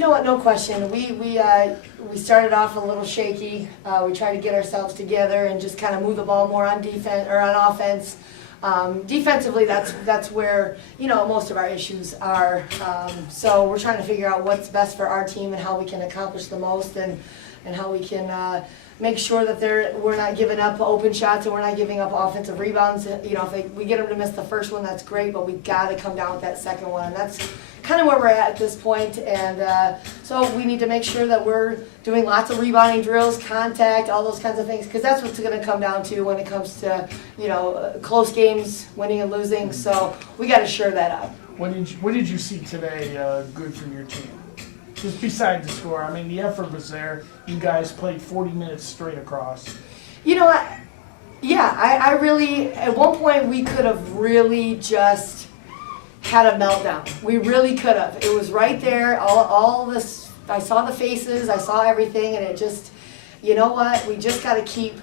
You know what? No question. We started off a little shaky. We tried to get ourselves together and just kind of move the ball more on defense or on offense. Defensively, that's where most of our issues are. So we're trying to figure out what's best for our team and how we can accomplish the most, and how we can make sure that we're not giving up open shots and we're not giving up offensive rebounds. If we get them to miss the first one, that's great, but we got to come down with that second one. And that's kind of where we're at this point. And so we need to make sure that we're doing lots of rebounding drills, contact, all those kinds of things, because that's what's going to come down to when it comes to close games, winning and losing. So we got to shore that up. What did you see today good from your team? Just beside the score, I mean, the effort was there. You guys played 40 minutes straight across. You know what? Yeah, I really, at one point we could have really just had a meltdown. We really could have. It was right there, all this, I saw the faces, I saw everything, and it just, you know what? We just got to keep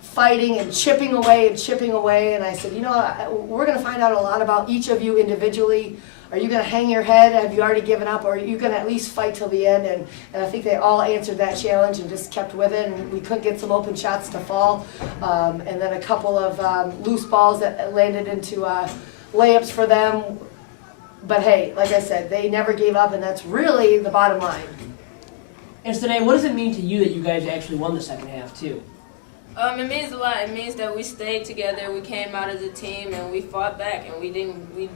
fighting and chipping away, and I said, we're going to find out a lot about each of you individually. Are you going to hang your head? Have you already given up? Or are you going to at least fight till the end? And I think they all answered that challenge and just kept with it. And we could get some open shots to fall. And then a couple of loose balls that landed into layups for them. But hey, like I said, they never gave up, and that's really the bottom line. And Senee, what does it mean to you that you guys actually won the second half, too? It means a lot. It means that we stayed together, we came out as a team, and we fought back, and we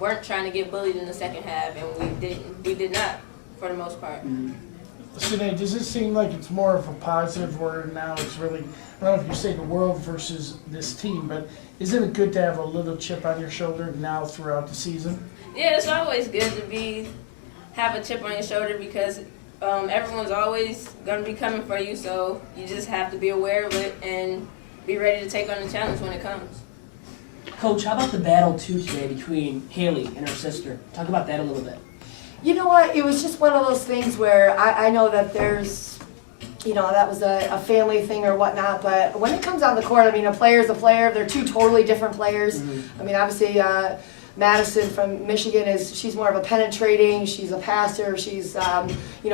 weren't trying to get bullied in the second half, and we did not, for the most part. Senee, does it seem like it's more of a positive where now it's really, I don't know if you say the world versus this team, but isn't it good to have a little chip on your shoulder now throughout the season? Yeah, it's always good to have a chip on your shoulder because everyone's always going to be coming for you, so you just have to be aware of it and be ready to take on the challenge when it comes. Coach, how about the battle, too, today between Haley and her sister? Talk about that a little bit. You know what? It was just one of those things where I know that there's, that was a family thing or whatnot, but when it comes on the court, I mean, a player's a player. They're two totally different players. Mm-hmm. I mean, obviously, Madison from Michigan she's more of a penetrating, she's a passer, she's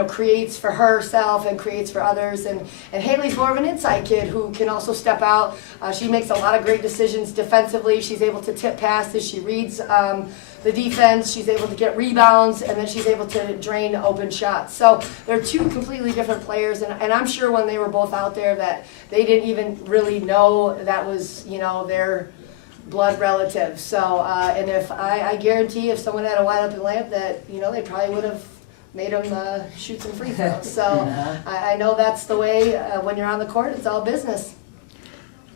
creates for herself and creates for others, and Haley's more of an inside kid who can also step out. She makes a lot of great decisions defensively. She's able to tip passes, she reads the defense, she's able to get rebounds, and then she's able to drain open shots. So they're two completely different players, and I'm sure when they were both out there that they didn't even really know that was their blood relative. So, and if I guarantee if someone had a wide open layup that, they probably would have made them shoot some free throws. So I know that's the way when you're on the court, it's all business.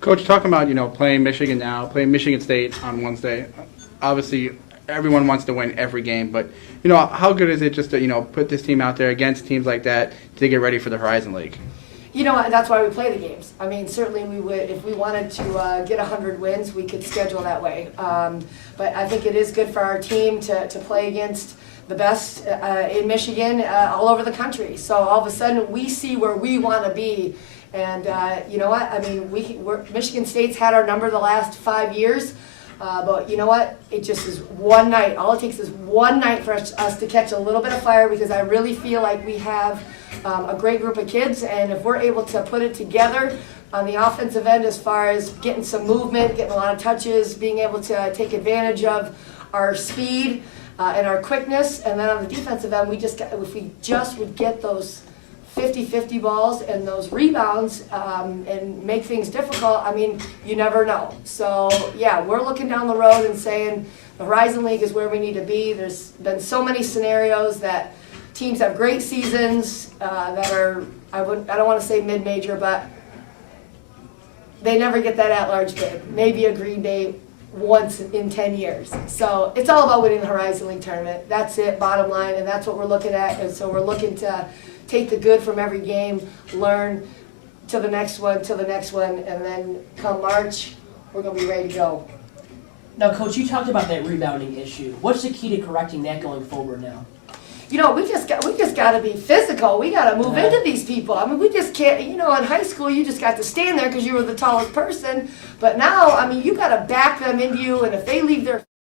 Coach, talking about, playing Michigan now, playing Michigan State on Wednesday, obviously everyone wants to win every game, but, how good is it just to, put this team out there against teams like that to get ready for the Horizon League? That's why we play the games. I mean, certainly we would, if we wanted to get 100 wins, we could schedule that way. But I think it is good for our team to play against the best in Michigan all over the country. So all of a sudden we see where we want to be. And you know what? I mean, Michigan State's had our number the last 5 years. But you know what? It just is one night. All it takes is one night for us to catch a little bit of fire, because I really feel like we have a great group of kids, and if we're able to put it together on the offensive end as far as getting some movement, getting a lot of touches, being able to take advantage of our speed and our quickness, and then on the defensive end, if we just would get those 50-50 balls and those rebounds and make things difficult, I mean, you never know. So, yeah, we're looking down the road and saying the Horizon League is where we need to be. There's been so many scenarios that teams have great seasons that are, I don't want to say mid-major, but they never get that at-large bid. Maybe a Green Bay once in 10 years. So it's all about winning the Horizon League tournament. That's it, bottom line, and that's what we're looking at. And so we're looking to take the good from every game, learn to the next one, and then come March, we're going to be ready to go. Now, Coach, you talked about that rebounding issue. What's the key to correcting that going forward now? We just got to be physical. We got to move into these people. I mean, we just can't. In high school, you just got to stand there because you were the tallest person. But now, I mean, you got to back them into you, and if they leave their